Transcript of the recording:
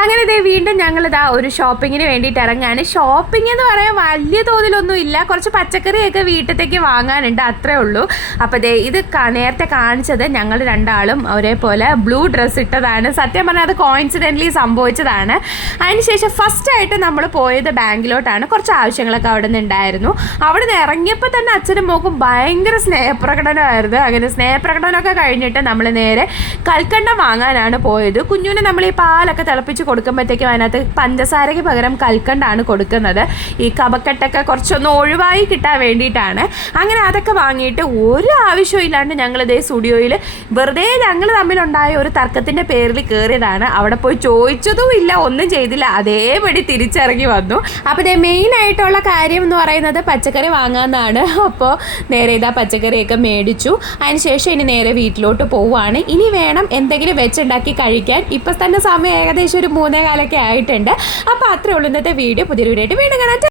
അങ്ങനെ ദേ വീണ്ടും ഞങ്ങളിതാ ഒരു ഷോപ്പിങ്ങിന് വേണ്ടിയിട്ട് ഇറങ്ങാണ്. ഷോപ്പിംഗ് എന്ന് പറയാൻ വലിയ തോതിലൊന്നും ഇല്ല, കുറച്ച് പച്ചക്കറിയൊക്കെ വീട്ടിലേക്ക് വാങ്ങാനുണ്ട്, അത്രേ ഉള്ളൂ. അപ്പോൾ ദേ ഇത് നേരത്തെ കാണിച്ചത് ഞങ്ങൾ രണ്ടാളും ഒരേപോലെ ബ്ലൂ ഡ്രസ്സ് ഇട്ടതാണ്. സത്യം പറഞ്ഞാൽ അത് കോയിൻസിഡൻ്റലി സംഭവിച്ചതാണ്. അതിനുശേഷം ഫസ്റ്റായിട്ട് നമ്മൾ പോയത് ബാങ്കിലോട്ടാണ്. കുറച്ച് ആവശ്യങ്ങളൊക്കെ അവിടെ നിന്ന് ഉണ്ടായിരുന്നു. അവിടെ നിന്ന് ഇറങ്ങിയപ്പോൾ തന്നെ അച്ഛനും മോക്കും ഭയങ്കര സ്നേഹപ്രകടനമായിരുന്നു. അങ്ങനെ സ്നേഹപ്രകടനമൊക്കെ കഴിഞ്ഞിട്ട് നമ്മൾ നേരെ കൽക്കണ്ടം വാങ്ങാനാണ് പോയത്. കുഞ്ഞുവിനെ നമ്മൾ ഈ പാലൊക്കെ തിളപ്പിച്ച് കൊടുക്കുമ്പോഴത്തേക്കും അതിനകത്ത് പഞ്ചസാരയ്ക്ക് പകരം കൽക്കണ്ടാണ് കൊടുക്കുന്നത്. ഈ കപക്കെട്ടൊക്കെ കുറച്ചൊന്ന് ഒഴിവായി കിട്ടാൻ വേണ്ടിയിട്ടാണ്. അങ്ങനെ അതൊക്കെ വാങ്ങിയിട്ട് ഒരു ആവശ്യവും ഇല്ലാണ്ട് ഞങ്ങളിതേ സ്റ്റുഡിയോയിൽ വെറുതെ ഞങ്ങൾ തമ്മിലുണ്ടായ ഒരു തർക്കത്തിൻ്റെ പേരിൽ കയറിയതാണ്. അവിടെ പോയി ചോദിച്ചതും ഇല്ല, ഒന്നും ചെയ്തില്ല, അതേപടി തിരിച്ചിറങ്ങി വന്നു. അപ്പോൾ ഇതേ മെയിനായിട്ടുള്ള കാര്യം എന്ന് പറയുന്നത് പച്ചക്കറി വാങ്ങാമെന്നാണ്. അപ്പോൾ നേരെ ഇതാ പച്ചക്കറിയൊക്കെ മേടിച്ചു. അതിനുശേഷം ഇനി നേരെ വീട്ടിലോട്ട് പോവുകയാണ്. ഇനി വേണം എന്തെങ്കിലും വെച്ചുണ്ടാക്കി കഴിക്കാൻ. ഇപ്പം തന്നെ സമയം ഏകദേശം ഒരു 3:15 ആയിട്ടുണ്ട്. അപ്പോൾ അത്രേ ഉള്ളൂ ഇന്നത്തെ വീഡിയോ. പുതിയൊരു വീഡിയോ ആയിട്ട് വീണ്ടും കാണാം.